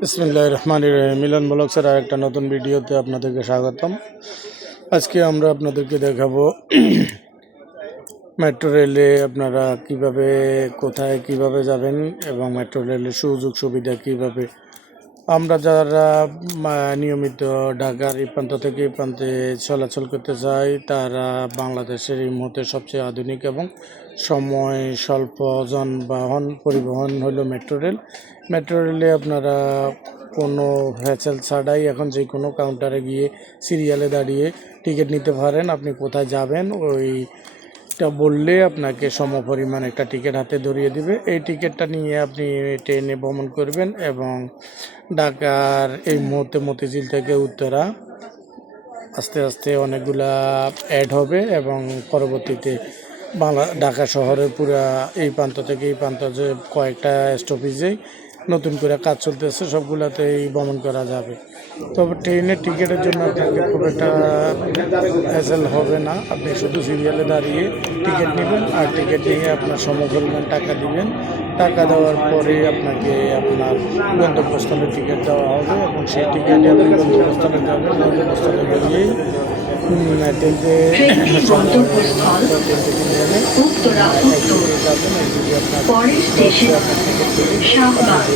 বিসমিল্লাহ রহমান মিলন ব্লগসের আর একটা নতুন ভিডিওতে আপনাদেরকে স্বাগতম। আজকে আমরা আপনাদেরকে দেখাবো মেট্রো রেলে আপনারা কীভাবে, কোথায় কীভাবে যাবেন এবং মেট্রো রেলের সুযোগ সুবিধা কীভাবে আমরা যারা নিয়মিত ঢাকার এই প্রান্ত থেকে এই প্রান্তে চলাচল করতে চাই তারা বাংলাদেশের এই মুহূর্তে সবচেয়ে আধুনিক এবং সময় স্বল্প যানবাহন পরিবহন হলো মেট্রো রেল। মেট্রো রেলে আপনারা কোনো হ্যাচেল ছাড়াই এখন যে কোনো কাউন্টারে গিয়ে সিরিয়ালে দাঁড়িয়ে টিকিট নিতে পারেন। আপনি কোথায় যাবেন ওইটা বললে আপনাকে সমপরিমাণ একটা টিকিট হাতে ধরিয়ে দিবে। এই টিকিটটা নিয়ে আপনি ট্রেনে ভ্রমণ করবেন এবং ঢাকার এই মুহূর্তে মতিঝিল থেকে উত্তরা আস্তে আস্তে অনেকগুলা অ্যাড হবে এবং পরবর্তীতে বাংলা, ঢাকা শহরের পুরা এই প্রান্ত থেকে এই প্রান্ত যে কয়েকটা স্টপেজে নতুন করে কাজ চলতেছে সবগুলাতেই ভ্রমণ করা যাবে। তবে ট্রেনের টিকিটের জন্য আপনাকে খুব একটা হ্যাসেল হবে না। আপনি শুধু সিরিয়ালে দাঁড়িয়ে টিকিট নেবেন আর টিকিট নিয়ে আপনার সমপরিমাণ টাকা দিবেন। টাকা দেওয়ার পরে আপনাকে আপনার গন্তব্যস্থলে টিকিট দেওয়া হবে এবং সেই টিকিটে আপনি গন্তব্যস্থলে যাবেন। গন্তব্যস্থলে গিয়েই উম, ট্রেনতে উত্তর যাবেন। আপনার পরের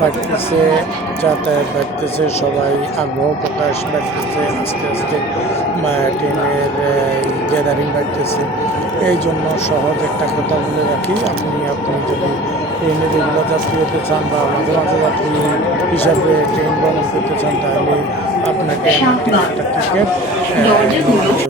বাড়তেছে, যাতায়াত বাড়তেছে, সবাই আগ্রহ প্রকাশ বাড়তেছে, আস্তে আস্তে ট্রেনের গ্যাদারিং বাড়তেছে। এই জন্য সহজ একটা কথা বলে রাখি, আপনি আপনি যদি ট্রেনে রেগুলার যাত্রী হতে চান বা মাঝে মাঝে যাত্রী হিসাবে ট্রেন ভ্রমণ করতে চান, তাহলে আপনাকে একটা টিকিট